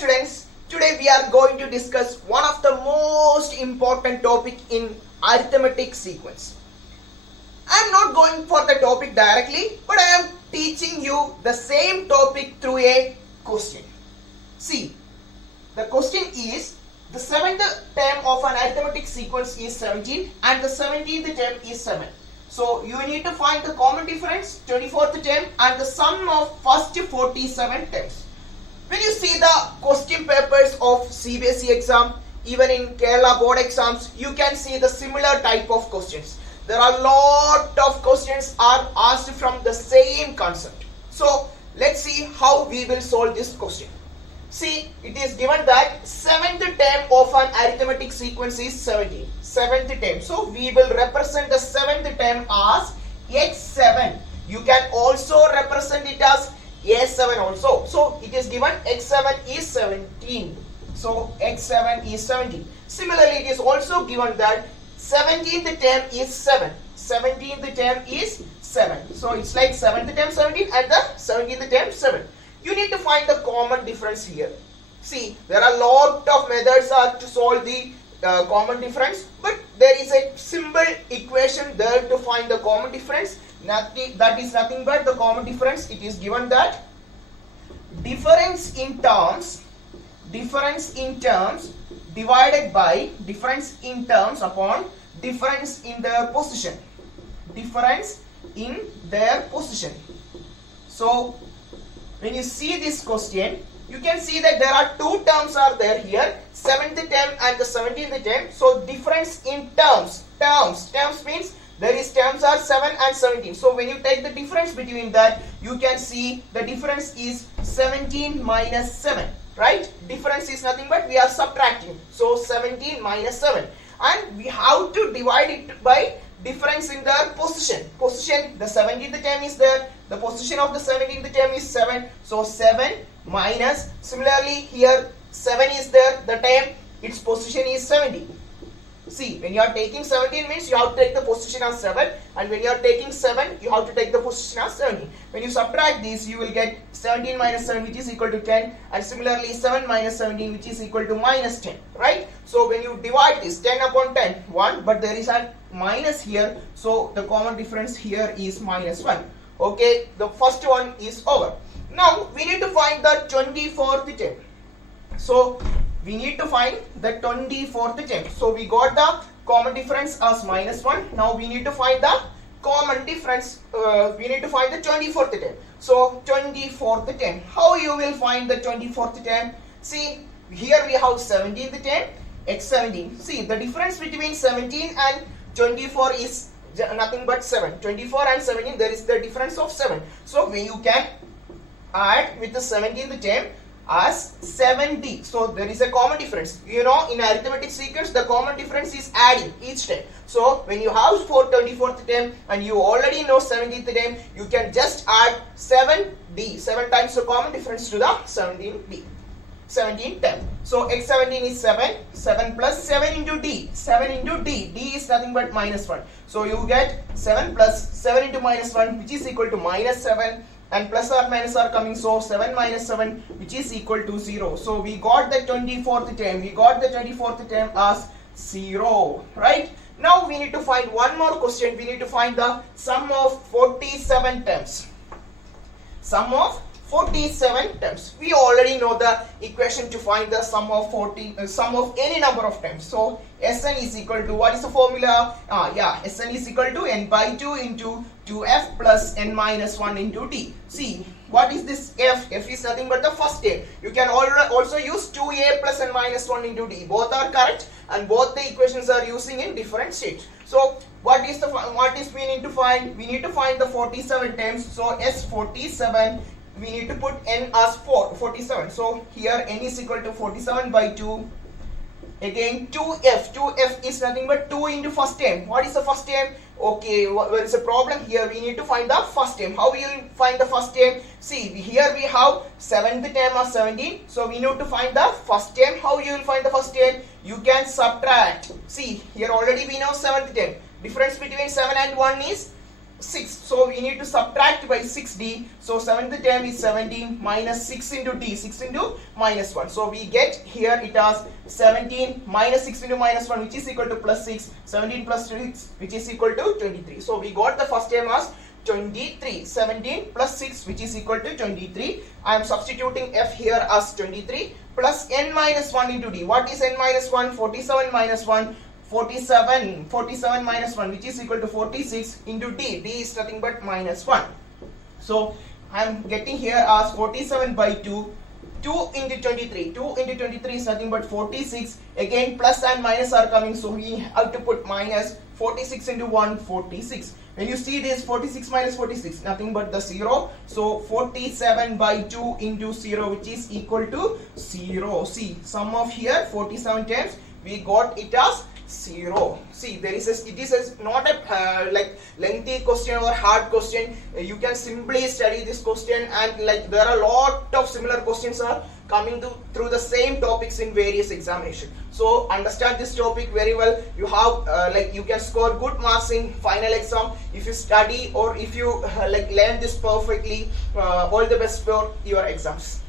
students, today we are going to discuss one of the most important topic in arithmetic sequence. I am not going for the topic directly, but I am teaching you the same topic through a question. See, the question is the 7th term of an arithmetic sequence is 17 and the 17th term is 7. So you need to find the common difference, 24th term, and the sum of first 47 terms. When you see the question papers of CBSE exam, even in Kerala board exams, you can see the similar type of questions. There are a lot of questions are asked from the same concept. So let's see how we will solve this question. See, it is given that 7th term of an arithmetic sequence is 17. 7th term. So we will represent the 7th term as x7. You can also represent it as a7 also. So it is given x7 is 17. So x7 is 17. Similarly, it is also given that 17th term is 7. 17th term is 7. So it's like 7th term 17 and the 17th term 7. You need to find the common difference here. See, there are a lot of methods to solve the common difference, but there is a simple equation there to find the common difference. That is nothing but the common difference. It is given that difference in terms divided by difference in terms upon difference in their position. Difference in their position. So when you see this question, you can see that there are two terms are there here, 7th term and the 17th term. So difference in terms means there is terms are 7 and 17. So when you take the difference between that, you can see the difference is 17 minus 7, right? Difference is nothing but we are subtracting. So 17 minus 7, and we have to divide it by difference in their position. Position, the 17th term is there, the position of the 17th term is 7. So 7 minus, similarly here 7 is there, the term, its position is 17. See, when you are taking 17 means you have to take the position as 7, and when you are taking 7, you have to take the position as 17. When you subtract these, you will get 17 minus 7 which is equal to 10, and similarly 7 minus 17 which is equal to minus 10, right? So when you divide this 10 upon 10, 1, but there is a minus here, so the common difference here is minus 1. Okay, the first one is over. Now we need to find the 24th term. So we need to find the 24th term. So we got the common difference as minus 1. Now we need to find the common difference. We need to find the 24th term. So 24th term. How you will find the 24th term? See, here we have 17th term, x17. See, the difference between 17 and 24 is nothing but 7. 24 and 17, there is the difference of 7. So when you can add with the 17th term as 7d. So there is a common difference. You know, in arithmetic sequence, the common difference is adding each term. So when you have 24th term and you already know 17th term, you can just add 7d. 7 times the common difference to the 17d. 17 term. So x17 is 7. 7 plus 7 into d. 7 into d. d is nothing but minus 1. So you get 7 plus 7 into minus 1 which is equal to minus 7. And plus or minus are coming, so 7 minus 7 which is equal to 0. So we got the 24th term. We got the 24th term as 0, right? Now we need to find one more question. We need to find the sum of 47 terms. Sum of 47 terms. We already know the equation to find the sum of sum of any number of terms. So Sn is equal to, what is the formula? Sn is equal to n by 2 into 2f plus n minus 1 into d. See, what is this f? F is nothing but the first term. You can also use 2a plus n minus 1 into d. Both are correct and both the equations are using in different states. So what is we need to find? We need to find the 47 terms. So S47, we need to put n as 47. So here n is equal to 47 by 2. Again 2f. 2f is nothing but 2 into first term. What is the first term? Okay, there is a problem here. We need to find the first term. How we will find the first term? See, here we have 7th term as 17. So we need to find the first term. How you will find the first term? You can subtract. See, here already we know 7th term. Difference between 7 and 1 is 6. So we need to subtract by 6d. So 7th term is 17 minus 6 into d, 6 into minus 1. So we get here it as 17 minus 6 into minus 1, which is equal to plus 6. 17 plus 6, which is equal to 23. So we got the first term as 23. 17 plus 6, which is equal to 23. I am substituting f here as 23 plus n minus 1 into d. What is n minus 1? 47 minus 1. 47 minus 1, which is equal to 46 into d. D is nothing but minus 1. So I am getting here as 47 by 2. 2 into 23. 2 into 23 is nothing but 46. Again plus and minus are coming, so we have to put minus. 46 into 1, 46. When you see this 46 minus 46, nothing but the 0. So 47 by 2 into 0, which is equal to 0. See, sum of here 47 times, we got it as 0. See, it is not a like lengthy question or hard question. You can simply study this question, and like there are a lot of similar questions are coming through the same topics in various examinations. So understand this topic very well. You have like you can score good marks in final exam if you study, or if you like learn this perfectly. All the best for your exams.